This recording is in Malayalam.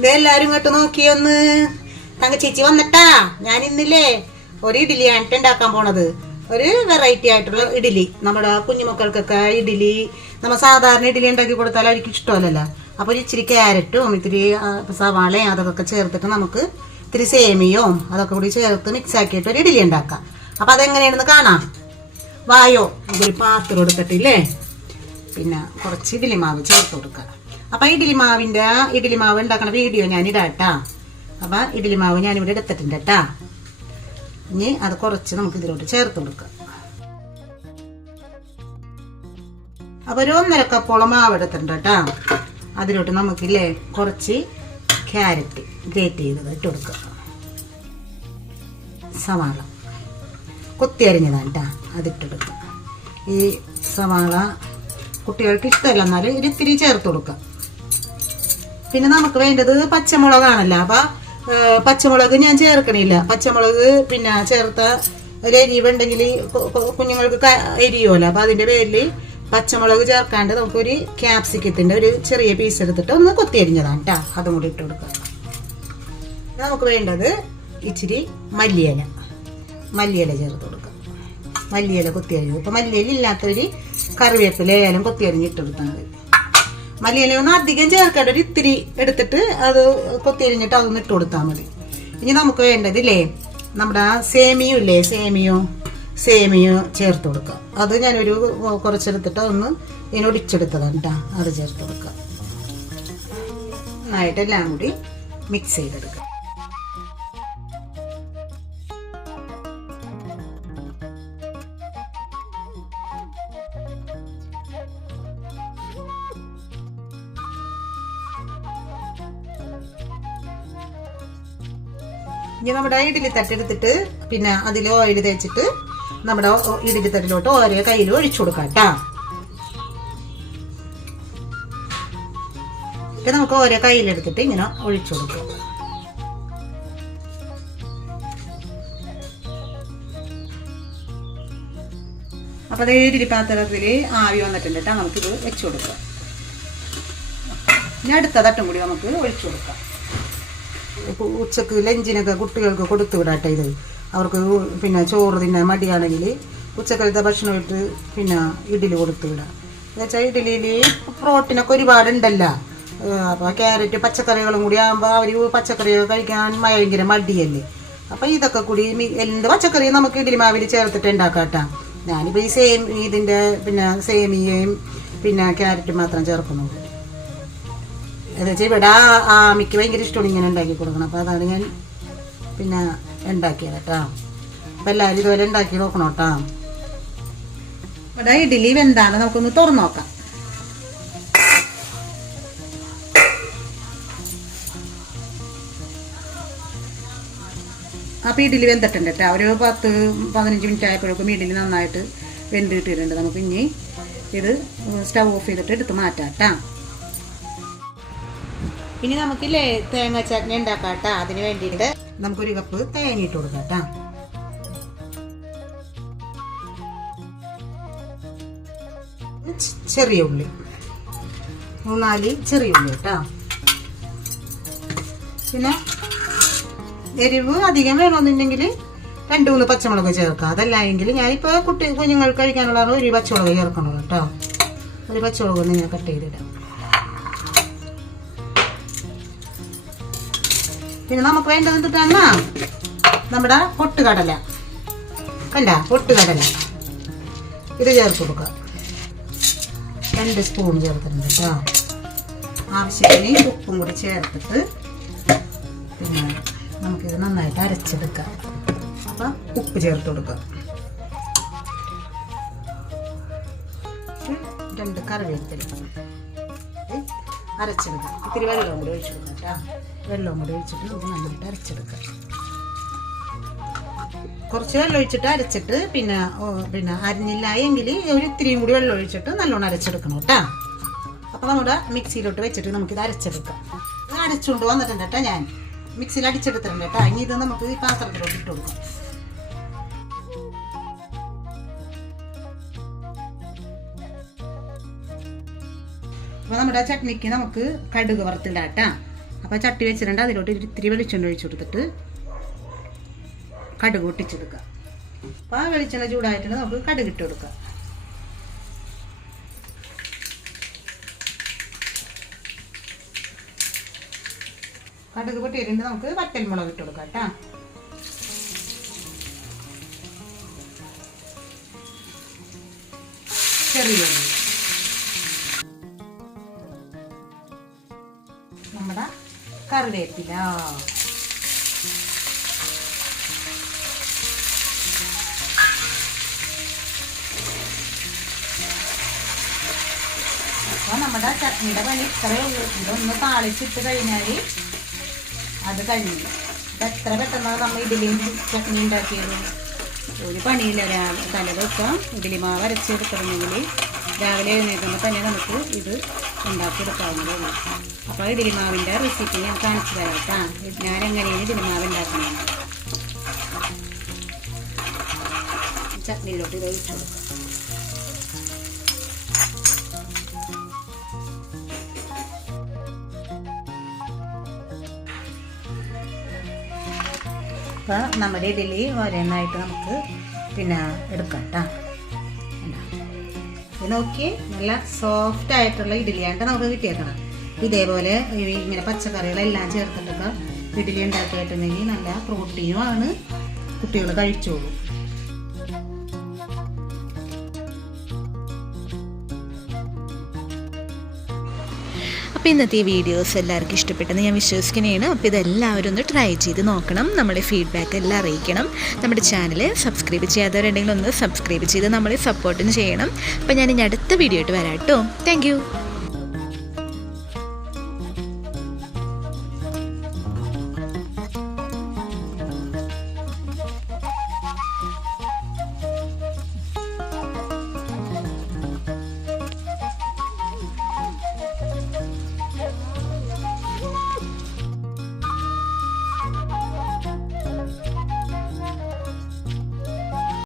ഇതെല്ലാരും ഇങ്ങോട്ട് നോക്കിയൊന്ന്. തങ്ക ചേച്ചി വന്നിട്ടാ. ഞാൻ ഇന്നില്ലേ ഒരു ഇഡ്ഡലിയാണ് ഉണ്ടാക്കാൻ പോണത്. ഒരു വെറൈറ്റി ആയിട്ടുള്ള ഇഡ്ഡലി. നമ്മുടെ കുഞ്ഞുമക്കൾക്കൊക്കെ ഇഡ്ഡലി നമ്മൾ സാധാരണ ഇഡ്ഡലി ഉണ്ടാക്കി കൊടുത്താൽ അവർക്ക് ഇഷ്ടമല്ലല്ലോ. അപ്പോൾ ഇച്ചിരി ക്യാരറ്റും ഇത്തിരി സവാളയും അതൊക്കെ ചേർത്തിട്ട് നമുക്ക് ഇത്തിരി സേമിയവും അതൊക്കെ കൂടി ചേർത്ത് മിക്സ് ആക്കിയിട്ട് ഒരു ഇഡ്ഡലി ഉണ്ടാക്കാം. അപ്പം അതെങ്ങനെയാണെന്ന് കാണാം. വായോ. ഇതൊരു പാത്രം എടുത്തിട്ടില്ലേ, പിന്നെ കുറച്ച് ഇഡ്ഡലി മാവ് ചേർത്ത് കൊടുക്കുക. അപ്പം ഇഡ്ഡലി മാവ് ഉണ്ടാക്കുന്ന വീഡിയോ ഞാൻ ഇടാട്ടാ. അപ്പം ഇഡ്ഡലി മാവ് ഞാനിവിടെ എടുത്തിട്ടുണ്ട് കേട്ടാ. ഇനി അത് കുറച്ച് നമുക്ക് ഇതിലോട്ട് ചേർത്ത് കൊടുക്കാം. അപ്പോൾ ഒരു 1.5 കപ്പോളം മാവ് എടുത്തിട്ടുണ്ട് കേട്ടാ. അതിലോട്ട് നമുക്കില്ലേ കുറച്ച് ക്യാരറ്റ് ഗ്രേറ്റ് ചെയ്തത് ഇട്ട് കൊടുക്കുക. സവാള കൊത്തി അരിഞ്ഞതാണ് കേട്ടാ, അതിട്ടെടുക്കുക. ഈ സവാള കുട്ടികൾക്ക് ഇഷ്ടമല്ല, എന്നാൽ ഒരിത്തിരി ചേർത്ത് കൊടുക്കുക. പിന്നെ നമുക്ക് വേണ്ടത് പച്ചമുളകാണല്ലോ. അപ്പം പച്ചമുളക് ഞാൻ ചേർക്കണില്ല. പച്ചമുളക് പിന്നെ ചേർത്ത ഒരു എരിവുണ്ടെങ്കിൽ കുഞ്ഞുങ്ങൾക്ക് എരിയുമല്ലോ. അപ്പം അതിൻ്റെ പേരിൽ പച്ചമുളക് ചേർക്കാണ്ട് നമുക്കൊരു ക്യാപ്സിക്കത്തിൻ്റെ ഒരു ചെറിയ പീസ് എടുത്തിട്ട് ഒന്ന് കൊത്തി അരിഞ്ഞതാണ് കേട്ടോ, അതും കൂടി ഇട്ട് കൊടുക്കുക. നമുക്ക് വേണ്ടത് ഇച്ചിരി മല്ലിയില ചേർത്ത് കൊടുക്കുക. മല്ലിയില കൊത്തി അരിഞ്ഞത്. ഇപ്പം മല്ലിയില ഇല്ലാത്തൊരു കറിവേപ്പില ആയാലും കൊത്തി അരിഞ്ഞിട്ട് കൊടുത്താൽ മതി. മല്ലിയില ഒന്ന് അധികം ചേർക്കേണ്ട, ഒരു ഇത്തിരി എടുത്തിട്ട് അത് കൊത്തി അരിഞ്ഞിട്ട് അതൊന്ന് ഇട്ട് കൊടുത്താൽ മതി. ഇനി നമുക്ക് വേണ്ടതില്ലേ നമ്മുടെ സേമിയോ ചേർത്ത് കൊടുക്കുക. അത് ഞാനൊരു കുറച്ചെടുത്തിട്ട് ഒന്ന് ഇങ്ങനെ ഒടിച്ചെടുത്തതാണ് കേട്ടോ, അത് ചേർത്ത് കൊടുക്കുക. നന്നായിട്ട് എല്ലാം കൂടി മിക്സ് ചെയ്തെടുക്കുക. ഇനി നമ്മുടെ ഇഡ്ഡലി തട്ടെടുത്തിട്ട് പിന്നെ അതിൽ ഓയിൽ തേച്ചിട്ട് നമ്മുടെ ഇഡ്ഡലി തട്ടിലോട്ട് ഓരോ കയ്യിൽ ഒഴിച്ചു കൊടുക്കാം കേട്ടാ. ഇപ്പൊ നമുക്ക് ഓരോ കയ്യിലെടുത്തിട്ട് ഇങ്ങനെ ഒഴിച്ചു കൊടുക്കാം. അപ്പൊ അതേ ഇഡ്ഡലി പാത്രത്തിൽ ആവി വന്നിട്ടുണ്ട് കേട്ടാ. നമുക്കിത് വെച്ചു കൊടുക്കാം. ഇനി അടുത്ത തട്ടും കൂടി നമുക്ക് ഒഴിച്ചു കൊടുക്കാം. ഉച്ചക്ക് ലഞ്ചിനൊക്കെ കുട്ടികൾക്ക് കൊടുത്തു വിടാട്ടെ. ഇത് അവർക്ക് പിന്നെ ചോറ് തിന്നാൻ മടിയാണെങ്കിൽ ഉച്ചക്കലത്തെ ഭക്ഷണം ഇട്ട് പിന്നെ ഇഡ്ഡലി കൊടുത്തു വിടാം. എന്നുവെച്ചാൽ ഇഡ്ഡലിയിൽ പ്രോട്ടീനൊക്കെ ഒരുപാടുണ്ടല്ലോ. അപ്പോൾ ക്യാരറ്റ് പച്ചക്കറികളും കൂടി ആകുമ്പോൾ അവർ പച്ചക്കറിയൊക്കെ കഴിക്കാൻ ഭയങ്കര മടിയല്ലേ. അപ്പോൾ ഇതൊക്കെ കൂടി എന്ത് പച്ചക്കറിയും നമുക്ക് ഇഡ്ഡലി മാവിൽ ചേർത്തിട്ട് ഉണ്ടാക്കാം കേട്ടോ. ഞാനിപ്പോൾ ഈ ഇതിൻ്റെ പിന്നെ സേമിയയും പിന്നെ ക്യാരറ്റും മാത്രം ചേർക്കുന്നുള്ളൂ. എന്ന് വെച്ചാൽ ഇവിടെ ആമിക്ക് ഭയങ്കര ഇഷ്ടമാണ് ഇങ്ങനെ ഉണ്ടാക്കി കൊടുക്കണം. അപ്പോൾ അതാണ് ഞാൻ പിന്നെ ഉണ്ടാക്കിയത് കേട്ടോ. അപ്പം എല്ലാവരും ഇതുപോലെ ഉണ്ടാക്കി നോക്കണം കേട്ടോ. ഇവിടെ ഇഡ്ഡലി വെന്താണ്, നമുക്കൊന്ന് തുറന്നു നോക്കാം. അപ്പോൾ ഇഡ്ഡലി വെന്തിട്ടുണ്ട് കേട്ടോ. ഒരു 10-15 മിനിറ്റ് ആയപ്പോഴേക്കും ഇഡ്ഡലി നന്നായിട്ട് വെന്ത് കിട്ടിയിട്ടുണ്ട്. നമുക്ക് ഇനി ഇത് സ്റ്റവ് ഓഫ് ചെയ്തിട്ട് എടുത്ത് മാറ്റാം കേട്ടോ. ഇനി നമുക്കില്ലേ തേങ്ങ ചട്നി ഉണ്ടാക്കാം കേട്ടോ. അതിന് വേണ്ടിയിട്ട് നമുക്കൊരു കപ്പ് തേങ്ങ ഇട്ട് കൊടുക്കാം കേട്ടോ. ചെറിയ ഉള്ളി 3-4 ചെറിയ ഉള്ളി കേട്ടോ. പിന്നെ എരിവ് അധികം വേണമെന്നുണ്ടെങ്കിൽ 2-3 പച്ചമുളക് ചേർക്കാം. അതല്ല എങ്കിൽ ഞാനിപ്പോൾ കുഞ്ഞുങ്ങൾക്ക് കഴിക്കാനുള്ള ഒരു പച്ചമുളക് ചേർക്കണം കേട്ടോ. ഒരു പച്ചമുളക് ഒന്ന് ഇങ്ങനെ കട്ട് ചെയ്തിടാം. പിന്നെ നമുക്ക് വേണ്ടത് എന്തിട്ടാണ് നമ്മുടെ പൊട്ടുകടല ഇത് ചേർത്ത് കൊടുക്കുക. 2 സ്പൂൺ ചേർത്തിട്ടുണ്ട് കേട്ടോ. ആവശ്യത്തിന് ഉപ്പും കൂടി ചേർത്തിട്ട് പിന്നെ നമുക്കിത് നന്നായിട്ട് അരച്ചെടുക്കാം. അപ്പം ഉപ്പ് ചേർത്ത് കൊടുക്കുക. 2 കറിവേപ്പില അരച്ചെടുക്കാം. ഇത്തിരി വെള്ളം കൂടി ഒഴിച്ചു കൊടുക്കാം കേട്ടോ. വെള്ളം കൂടി ഒഴിച്ചിട്ട് നമുക്ക് നന്നായിട്ട് അരച്ചെടുക്കാം. കുറച്ച് വെള്ളം ഒഴിച്ചിട്ട് അരച്ചിട്ട് പിന്നെ അരിഞ്ഞില്ല എങ്കിൽ ഒരു ഇത്തിരിയും കൂടി വെള്ളം ഒഴിച്ചിട്ട് നല്ലോണം അരച്ചെടുക്കണം കേട്ടോ. അപ്പോൾ നമ്മുടെ മിക്സിയിലോട്ട് വെച്ചിട്ട് നമുക്കിത് അരച്ചെടുക്കാം. ഇത് അരച്ചുകൊണ്ട് വന്നിട്ടുണ്ട് കേട്ടോ. ഞാൻ മിക്സിയിൽ അടിച്ചെടുത്തിട്ടുണ്ട് കേട്ടോ. ഇനി ഇത് നമുക്ക് ഈ പാത്രത്തിലോട്ട് ഇട്ട് കൊടുക്കാം. അപ്പോൾ നമ്മുടെ ചട്നിക്ക് നമുക്ക് കടുക് വറുത്തിടാം കേട്ടോ. അപ്പോൾ ചട്ടി വെച്ചിട്ടുണ്ട്, അതിലോട്ട് ഇത്തിരി വെളിച്ചെണ്ണ ഒഴിച്ചു കൊടുത്തിട്ട് കടുക് പൊട്ടിച്ചെടുക്കാം. അപ്പോൾ ആ വെളിച്ചെണ്ണ ചൂടായിട്ടുണ്ട്, നമുക്ക് കടുക് ഇട്ട് കൊടുക്കാം. കടുക് പൊട്ടിയിട്ടുണ്ട്, നമുക്ക് വറ്റൽമുളക് ഇട്ട് കൊടുക്കാം കേട്ടോ. ചെറിയ നമ്മുടെ കറിവേപ്പില, അപ്പോൾ നമ്മുടെ ചട്നിയുടെ പണി ഇത്രയേ ഉള്ളൂ. ഇതൊന്ന് താളിച്ചിട്ട് കഴിഞ്ഞാൽ അത് കഴിഞ്ഞു. എത്ര പെട്ടെന്നാണ് നമ്മൾ ഇഡ്ഡലിയും ചട്നി ഉണ്ടാക്കിയത്. ഒരു പണിയില്ല. തലേ ദിവസം ഇഡ്ഡലി മാവ് അരച്ചെടുക്കണമെങ്കിൽ രാവിലെ എഴുന്നേൽക്കുമ്പോൾ തന്നെ നമുക്ക് ഇത് ഉണ്ടാക്കിയെടുക്കാവുന്നതേ ഉള്ളൂ. അപ്പോൾ ഇഡ്ഡലി മാവിൻ്റെ റെസിപ്പി ഞാൻ കാണിച്ചു തരാം കേട്ടോ. ഞാൻ എങ്ങനെയാണ് ഇഡ്ഡലി മാവ് ഉണ്ടാക്കുന്നത്. ചട്നിയിലോട്ട് ഇത് ഒഴിച്ചു കൊടുക്കാം. അപ്പോൾ നമ്മുടെ ഇഡ്ഡലി ഓരോന്നായിട്ട് നമുക്ക് പിന്നെ എടുക്കാം കേട്ടോ. ഇത് നോക്കി നല്ല സോഫ്റ്റ് ആയിട്ടുള്ള ഇഡ്ഡലിയാണ്ട് നമുക്ക് കിട്ടിയേക്കണം. ഇതേപോലെ ഇങ്ങനെ പച്ചക്കറികളെല്ലാം ചേർത്തിട്ടൊക്കെ ഇഡ്ഡലി ഉണ്ടാക്കിയിട്ടുണ്ടെങ്കിൽ നല്ല പ്രോട്ടീനുമാണ്, കുട്ടികൾ കഴിച്ചോളൂ. അപ്പോൾ ഇന്നത്തെ ഈ വീഡിയോസ് എല്ലാവർക്കും ഇഷ്ടപ്പെട്ടെന്ന് ഞാൻ വിശ്വസിക്കുന്നതാണ്. അപ്പോൾ ഇതെല്ലാവരും ഒന്ന് ട്രൈ ചെയ്ത് നോക്കണം. നമ്മുടെ ഫീഡ്ബാക്ക് എല്ലാം അറിയിക്കണം. നമ്മുടെ ചാനൽ സബ്സ്ക്രൈബ് ചെയ്യാത്തവരുണ്ടെങ്കിൽ ഒന്ന് സബ്സ്ക്രൈബ് ചെയ്ത് നമ്മളെ സപ്പോർട്ടും ചെയ്യണം. അപ്പോൾ ഞാൻ ഇനി അടുത്ത വീഡിയോ ആയിട്ട് വരാം കേട്ടോ. Thank you.